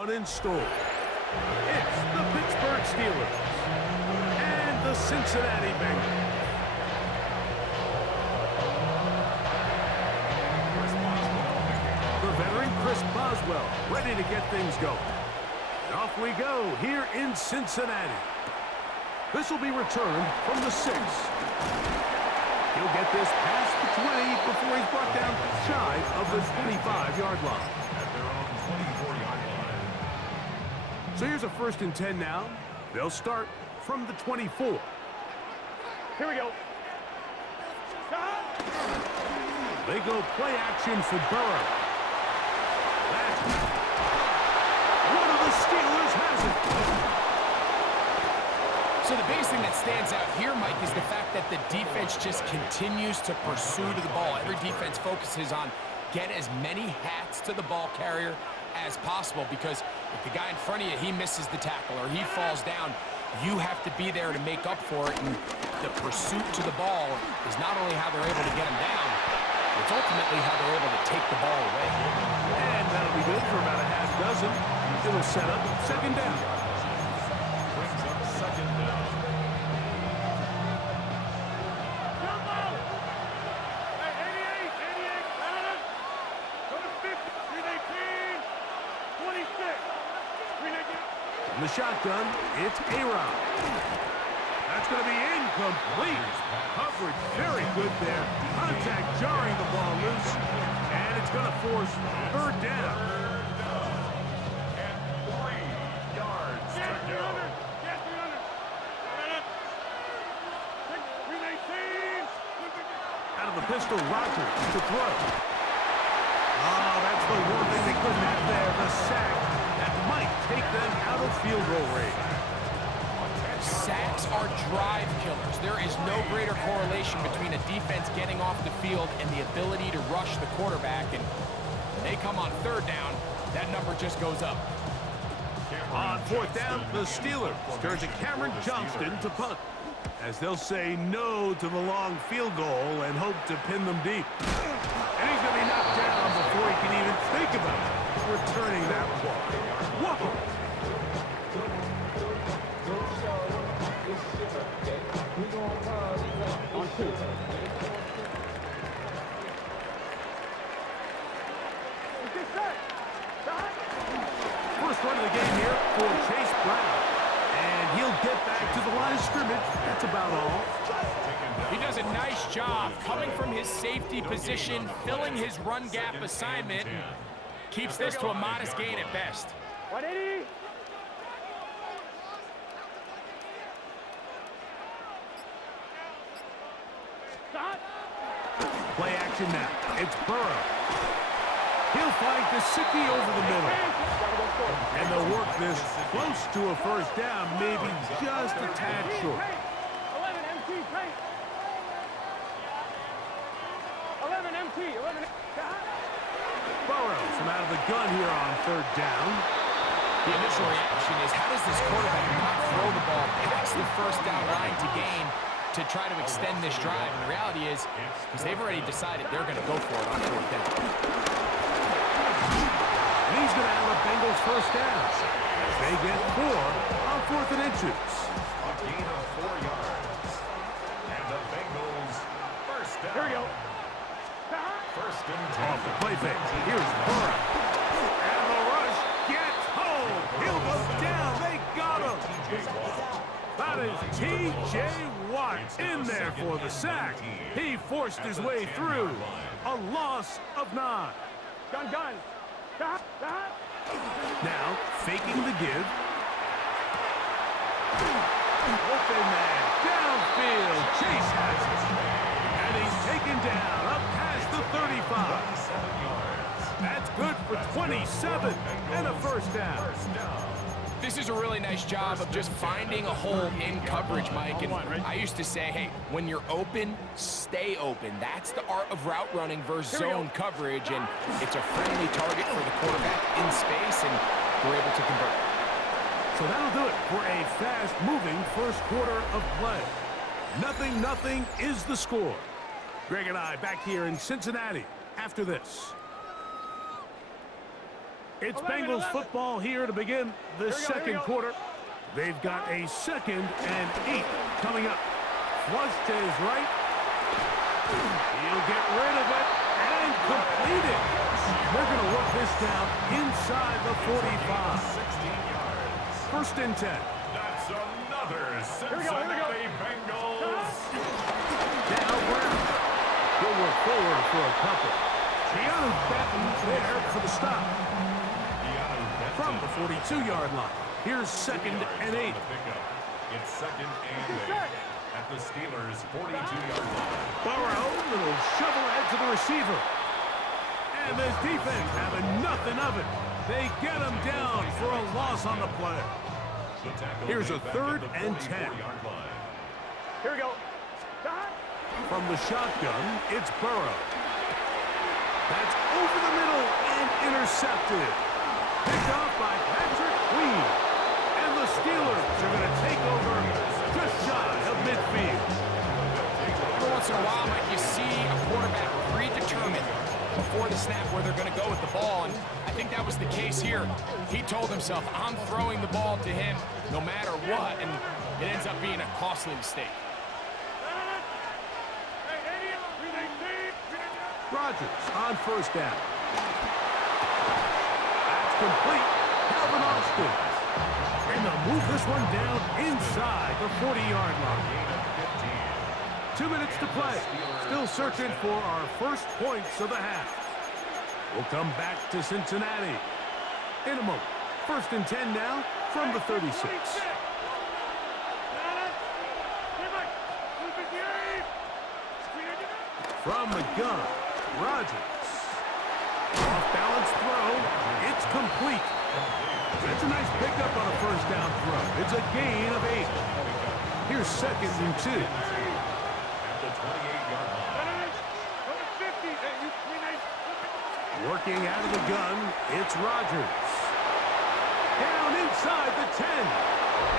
In store. It's the Pittsburgh Steelers and the Cincinnati Bengals. The veteran Chris Boswell ready to get things going. And off we go here in Cincinnati. This will be returned from the 6. He'll get this past the 20 before he's brought down shy of the 25-yard line. So here's a 1st and 10 now. They'll start from the 24. Here we go. They go play action for Burrow. One of the Steelers has it. So the biggest thing that stands out here, Mike, is the fact that the defense just continues to pursue to the ball. Every defense focuses on get as many hats to the ball carrier as possible, because if the guy in front of you, he misses the tackle or he falls down, you have to be there to make up for it. And the pursuit to the ball is not only how they're able to get him down, it's ultimately how they're able to take the ball away. And that'll be good for about a half dozen. It'll set up 2nd down. Brings up 2nd down. From the shotgun, it's A-Rod. That's going to be incomplete. Coverage very good there. Contact jarring the ball loose. And it's going to force 3rd down. And 3 yards to go. Out of the pistol, Rodgers to throw. Oh, that's the one thing they couldn't have there. The sack that might take them out of field goal range. Sacks are drive killers. There is no greater correlation between a defense getting off the field and the ability to rush the quarterback. And when they come on 3rd down, that number just goes up. On 4th down, the Steelers turn to Cameron Johnston to punt, as they'll say no to the long field goal and hope to pin them deep. And he's going to be knocked down before he can even think about returning that ball. Whoa! First run of the game here for Chase Brown. And he'll get back to the line of scrimmage. That's about all. He does a nice job coming from his safety position, filling his run gap assignment, and keeps this to a modest gain at best. 180. Play action now. It's Burrow. He'll find Gesicki over the middle. And they'll work this close to a 1st down, maybe just a tad short. 11 MT, 11 MT, 11. Burrow from out of the gun here on 3rd down. The initial reaction is, how does this quarterback not throw the ball past the 1st down line to gain to try to extend this drive? And the reality is, because they've already decided they're going to go for it on 4th down. And he's going to have a Bengals 1st down as they get 4 on 4th and inches. A gain of 4 yards. And the Bengals 1st down. Here we go. 1st and 10. Off the play fake. Here's Burrow. And the rush gets home. He'll go down. They got him. That is T.J. Watt in there for the sack. He forced his way through. A loss of 9. Gun. Now, faking the give. Open man, downfield. Chase has it. And he's taken down up past the 35. That's good for 27 and a 1st down. This is a really nice job of just finding a hole in coverage, Mike. And I used to say, hey, when you're open, stay open. That's the art of route running versus zone coverage, and it's a friendly target for the quarterback in space, and we're able to convert. So that'll do it for a fast-moving 1st quarter of play. 0-0 is the score. Greg and I back here in Cincinnati after this. It's Bengals football here to begin the second quarter. They've got a 2nd and 8 coming up. Flush to his right. He'll get rid of it and complete it. They're going to work this down inside the 45. 16 yards. 1st and 10. That's another Cincinnati Bengals. Now Brown. He'll work forward for a couple. Keanu Benton there for the stop. From the 42-yard line. Here's 2nd and 8. It's 2nd and 8 at the Steelers' 42-yard line. Burrow, little shovel head to the receiver. And this defense having nothing of it. They get him down for a loss on the play. Here's a 3rd and 10. Here we go. From the shotgun, it's Burrow. That's over the middle and intercepted. Picked off by Patrick Queen. And the Steelers are going to take over just shy of midfield. Every once in a while, Mike, you see a quarterback predetermined before the snap where they're going to go with the ball, and I think that was the case here. He told himself, I'm throwing the ball to him no matter what, and it ends up being a costly mistake. Rodgers on 1st down. That's complete. Calvin Austin. And they'll move this one down inside the 40-yard line. 2 minutes to play. Still searching for our first points of the half. We'll come back to Cincinnati in a moment. 1st and 10 now from the 36. From the gun, Rodgers. Off-balance throw. It's complete. That's a nice pickup on a 1st down throw. It's a gain of 8. Here's 2nd and 2. Working out of the gun, it's Rodgers. Down inside the 10.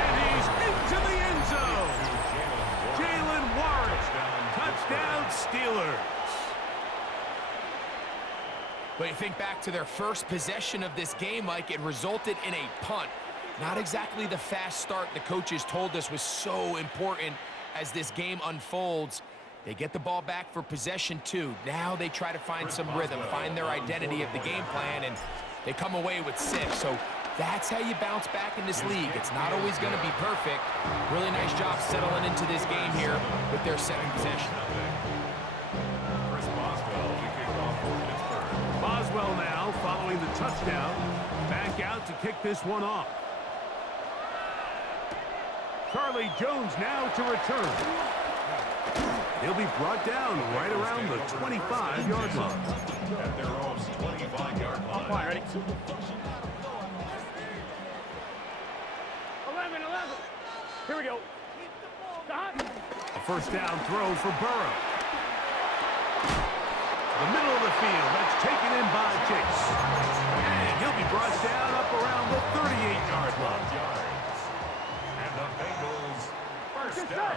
And he's into the end zone. Jalen Warren. Touchdown, Steelers. But you think back to their first possession of this game, Mike, it resulted in a punt. Not exactly the fast start the coaches told us was so important as this game unfolds. They get the ball back for possession 2. Now they try to find some rhythm, find their identity of the game plan, and they come away with 6. So that's how you bounce back in this league. It's not always going to be perfect. Really nice job settling into this game here with their 2nd possession. Boswell now following the touchdown. Back out to kick this one off. Charlie Jones now to return. He'll be brought down right around the 25-yard line. At their own 25-yard line. Fine, ready? 11. Here we go. A 1st down throw for Burrow. The middle of the field, that's taken in by Chase. And he'll be brought down up around the 38-yard line. And the Bengals 1st down.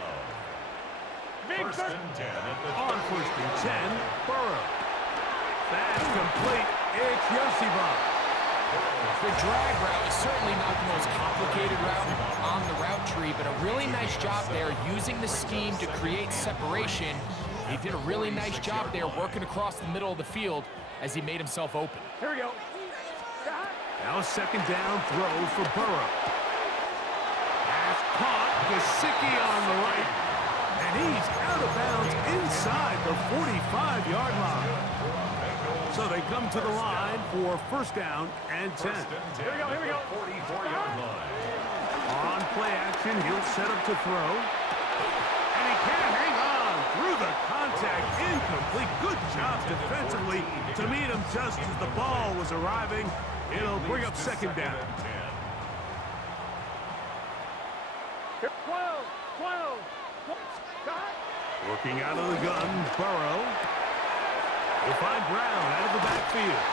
1st and 10 at the On 1st and 10, Burrow. That's complete. It's Yosibov. The drag route is certainly not the most complicated route on the route tree, but a really nice job there using the scheme to create separation. He did a really nice job there working across the middle of the field as he made himself open. Here we go. Now a 2nd down throw for Burrow. Pass caught. Gesicki on the right. And he's out of bounds inside the 45-yard line. So they come to the line for 1st down and 10. Here we go. 44-yard line. On play action, he'll set up to throw. And he can't hang on through the contact. Incomplete. Good job defensively to meet him just as the ball was arriving. It'll bring up 2nd down. 12. Working out of the gun, Burrow. He'll find Brown out of the backfield.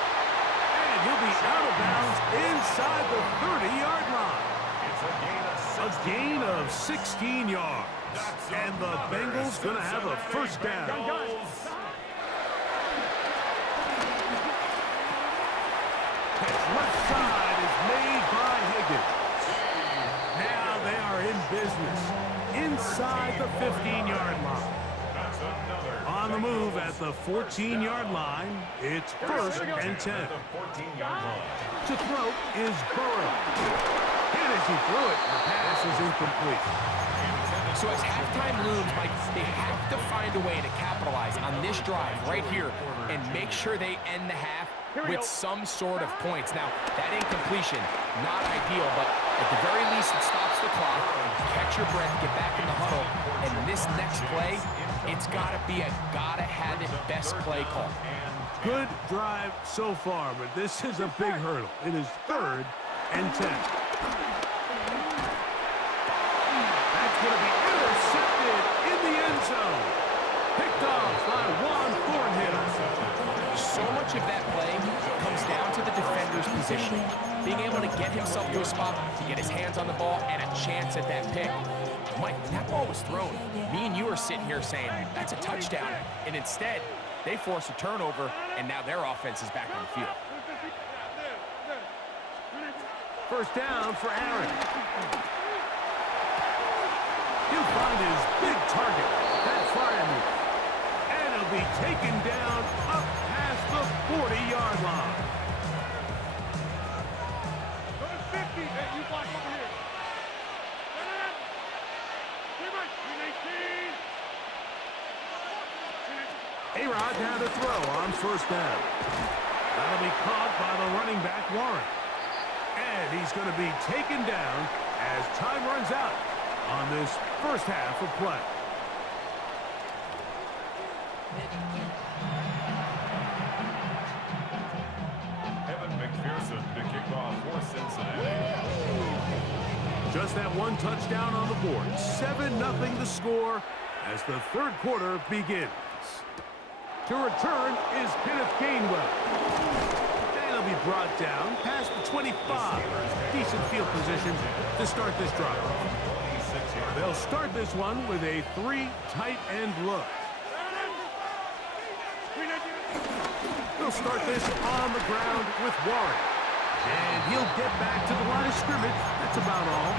And he'll be out of bounds inside the 30-yard line. A gain of 16 yards. And the Bengals going to have a 1st down. Catch left 15-yard line. That's another. On the move at the 14-yard line, it's first and 10. At the 14-yard line. To throw is Burrow. And as he threw it, the pass is incomplete. So as halftime looms, Mike, they have to find a way to capitalize on this drive right here and make sure they end the half with some sort of points. Now, that incompletion, not ideal, but at the very least, it stops the clock. Catch your breath, get back in the huddle, and this next play, it's got to be a gotta-have-it best play call. Good drive so far, but this is a big hurdle. It is third and 10. That's going to be intercepted in the end zone. Picked off by Juan Thornhill. So much of that play comes down to the defender's positioning, being able to get himself to a spot, to get his hands on the ball, and a chance at that pick. Mike, that ball was thrown. Me and you are sitting here saying, that's a touchdown, and instead, they force a turnover, and now their offense is back on the field. First down for Aaron. He'll find his big target, that fire move. And he'll be taken down up past the 40-yard line. Number 50. Hey, you block over here. A-Rod now to throw on first down. That'll be caught by the running back, Warren. And he's going to be taken down as time runs out on this first half of play. Evan McPherson to kick off for Cincinnati. Just that one touchdown on the board. 7-0 the score as the third quarter begins. To return is Kenneth Gainwell. And he'll be brought down past the 25. Decent field position to start this drive. They'll start this one with a 3 tight end look. They'll start this on the ground with Warren. And he'll get back to the line of scrimmage. That's about all.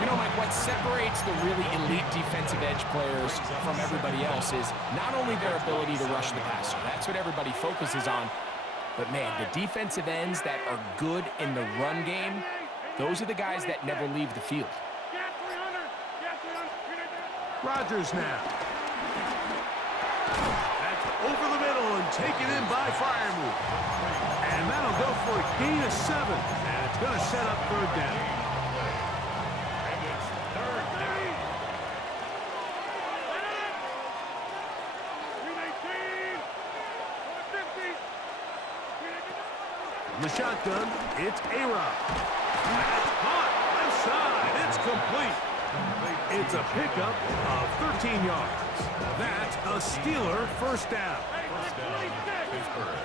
You know, Mike, what separates the really elite defensive edge players from everybody else is not only their ability to rush the passer. That's what everybody focuses on. But, man, the defensive ends that are good in the run game, those are the guys that never leave the field. Rodgers now. That's over the middle and taken in by Firemove. And that'll go for a gain of 7. And it's going to set up third down. The shotgun, it's A-Rod. That's caught, left side, it's complete. It's a pickup of 13 yards. That's a Steeler first down. First down, Pittsburgh.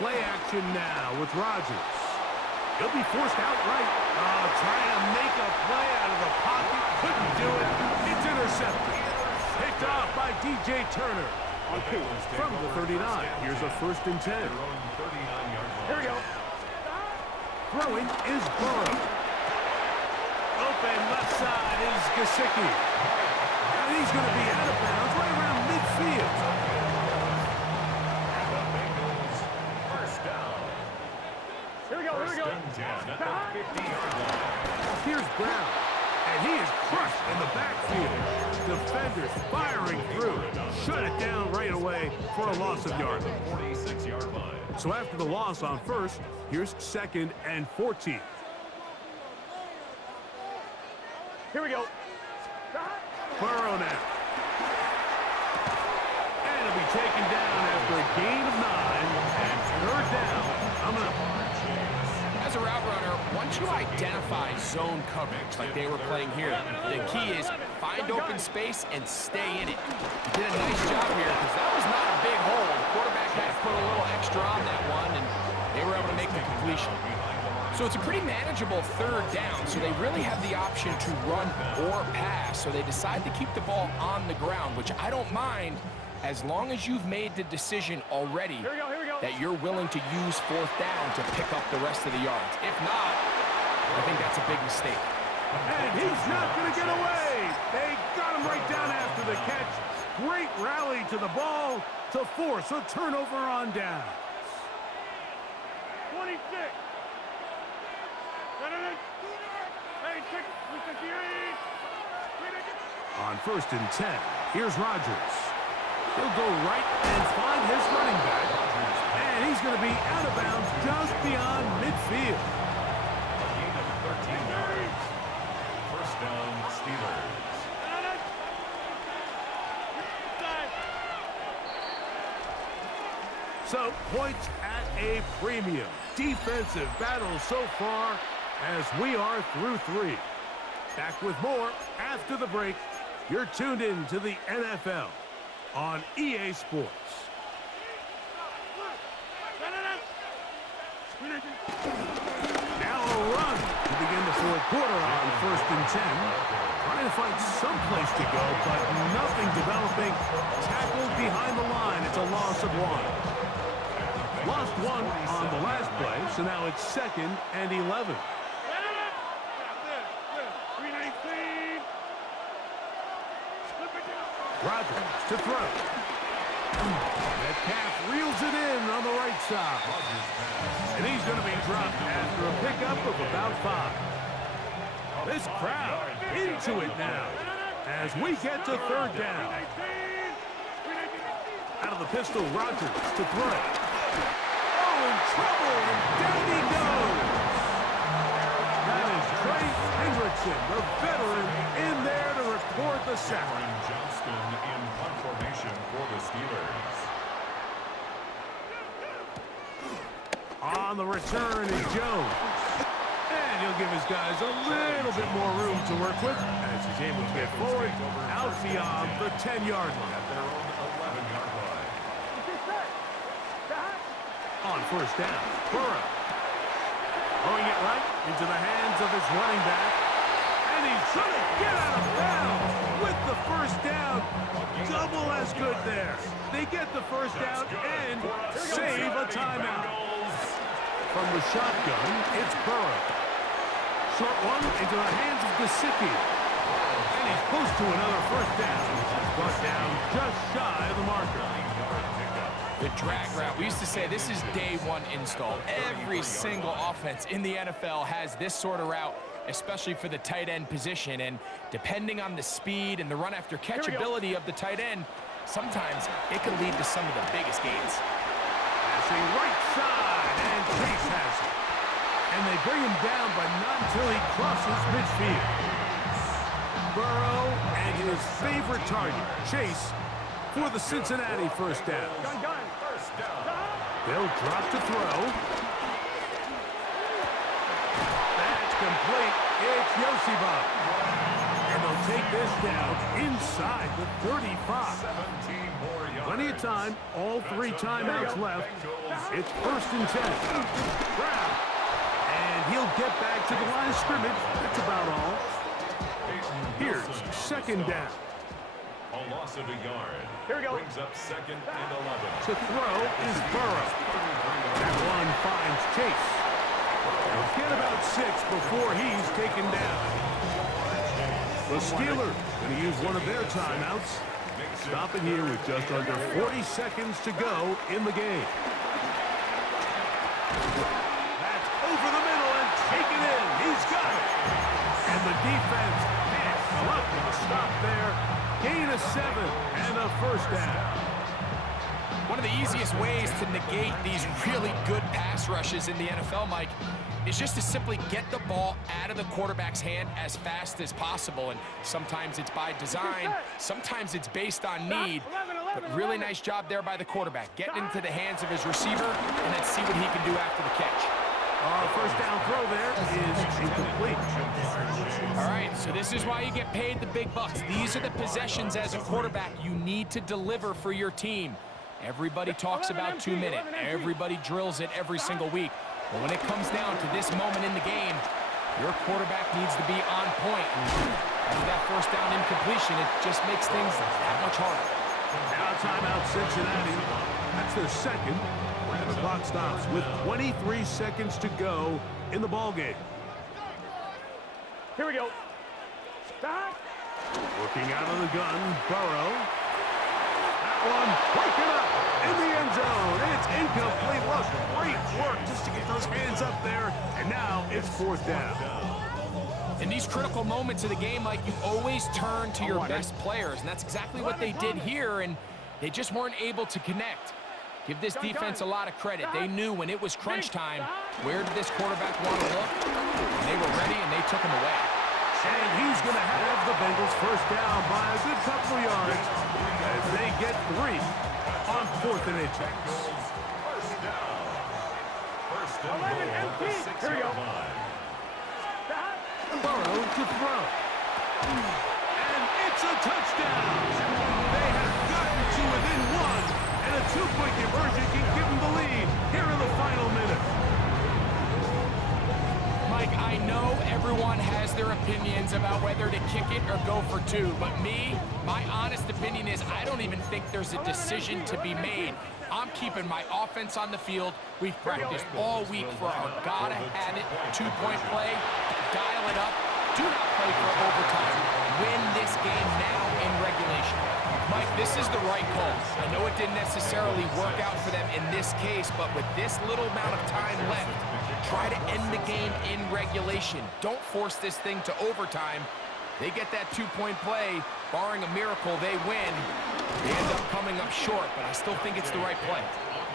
Play action now with Rodgers. He'll be forced outright. Trying to make a play out of the pocket. Couldn't do it. It's intercepted. Picked off by DJ Turner. From the 39, here's a first and 10. Here we go. Throwing is Burrow. Open left side is Gesicki. And he's going to be out of bounds right around midfield. And the Bengals first down. Here we go. Here we go. First and 10 at the 50-yard line. Here's Brown. And he is crushed in the backfield. Defenders firing through. Shut it down right away for a loss of yardage. 46-yard line. So after the loss on first, here's second and 14. Here we go. Burrow now. And he'll be taken down after a gain of 9 and third down. Coming up. As a route runner, once you identify zone coverage like they were playing here, the key is find open space and stay in it. He did a nice job here because that was not a big hole. The quarterback had to put a little extra on that one, and they were able to make the completion. So it's a pretty manageable third down, so they really have the option to run or pass. So they decide to keep the ball on the ground, which I don't mind as long as you've made the decision already Here we go. Here we go. that you're willing to use fourth down to pick up the rest of the yards. If not, I think that's a big mistake. And he's not going to get away. They got him right down after the catch. Great rally to the ball to force a turnover on down. 26. On 1st and 10, here's Rodgers. He'll go right and find his running back. And he's going to be out of bounds just beyond midfield. A gain of 13 yards. First down, Steelers. So, points at a premium. Defensive battle so far as we are through 3. Back with more after the break. You're tuned in to the NFL on EA Sports. Now a run to begin the 4th quarter on 1st and 10. Trying to find some place to go, but nothing developing. Tackled behind the line. It's a loss of 1. Lost 1 on the last play, so now it's 2nd and 11. Rodgers to throw. Metcalf reels it in on the right side. And he's going to be dropped after a pickup of about 5. This crowd into it now as we get to 3rd down. Out of the pistol, Rodgers to throw. Oh, in trouble, and down he goes. That is Trace Hendrickson, the veteran, in there to record the sack. Johnston in punt formation for the Steelers. On the return is Jones. And he'll give his guys a little bit more room to work with as he's able to get forward out beyond the 10-yard line. At their own 11-yard line. On 1st down, Burrow. Throwing it right into the hands of his running back. And he's trying to get out of bounds with the 1st down. Double as good there. They get the 1st down and save a timeout. From the shotgun, it's Burrow. Short one into the hands of Gesicki. And he's close to another 1st down. Brought down just shy of the marker. The drag route. We used to say this is day 1 install. Every single offense in the NFL has this sort of route, especially for the tight end position. And depending on the speed and the run after catch ability of the tight end, sometimes it can lead to some of the biggest gains. Passing right side, and Chase has it. And they bring him down, but not until he crosses midfield. Burrow and his favorite target, Chase, for the Cincinnati 1st down. They'll drop to throw. That's complete. It's Yosiba. And they'll take this down inside the 35. Plenty of time. All 3 timeouts left. It's 1st and 10. Brown. And he'll get back to the line of scrimmage. That's about all. Here's 2nd down. A loss of a yard. Here we go. Brings up 2nd and 11. To throw is Burrow. That one finds Chase. He'll get about 6 before he's taken down. The Steelers going to use one of their timeouts. Stopping here with just under 40 seconds to go in the game. That's over the middle and taken in. He's got it. And the defense can't flip the stop there. Gain of 7 and a 1st down. One of the easiest ways to negate these really good pass rushes in the NFL, Mike, is just to simply get the ball out of the quarterback's hand as fast as possible. And sometimes it's by design, sometimes it's based on need. But really nice job there by the quarterback. Get into the hands of his receiver and then see what he can do after the catch. 1st down throw there is incomplete. All right, so this is why you get paid the big bucks. These are the possessions as a quarterback you need to deliver for your team. Everybody talks about 2-minute. Everybody drills it every single week. But when it comes down to this moment in the game, your quarterback needs to be on point. And after that 1st down incompletion, it just makes things that much harder. Now timeout Cincinnati. That's their 2nd. And the clock stops with 23 seconds to go in the ball game. Here we go. Back. Working out of the gun, Burrow. That one broken up in the end zone. It's incomplete. Look, great work just to get those hands up there. And now it's fourth down. In these critical moments of the game, Mike, you always turn to your best players, and that's exactly what they did here, and they just weren't able to connect. Give this defense a lot of credit. They knew when it was crunch time, where did this quarterback want to look? And they were ready, and they took him away. And he's going to have the Bengals first down by a good couple of yards as they get 3 on 4th and inches. First down. First and 11 goal at the empty. Here we go. 6-yard line. Burrow to throw. And it's a touchdown. They have gotten to within 1, and a 2-point conversion can give them the lead here in the final minute. Mike, I know everyone has their opinions about whether to kick it or go for 2, but my honest opinion is I don't even think there's a decision to be made. I'm keeping my offense on the field. We've practiced all week for our gotta-have-it 2-point play. Dial it up. Do not play for overtime. Win this game now in regulation. Mike, this is the right call. I know it didn't necessarily work out for them in this case, but with this little amount of time left, try to end the game in regulation. Don't force this thing to overtime. They get that 2-point play. Barring a miracle, they win. They end up coming up short, but I still think it's the right play.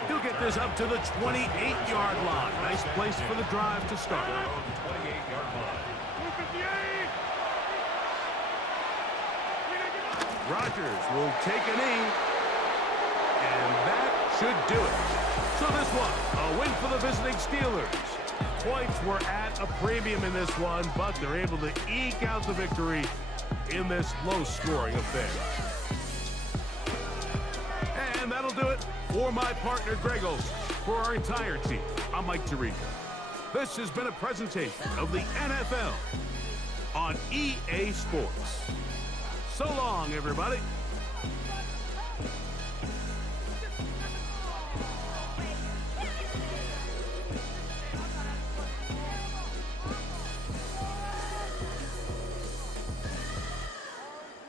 He'll get this up to the 28-yard line. Nice place for the drive to start. 28-yard line. Rodgers will take a knee, and that should do it. So this one, a win for the visiting Steelers. Points were at a premium in this one, but they're able to eke out the victory in this low-scoring affair. And that'll do it for my partner, Greg Olson. For our entire team, I'm Mike Tirico. This has been a presentation of the NFL on EA Sports. So long, everybody.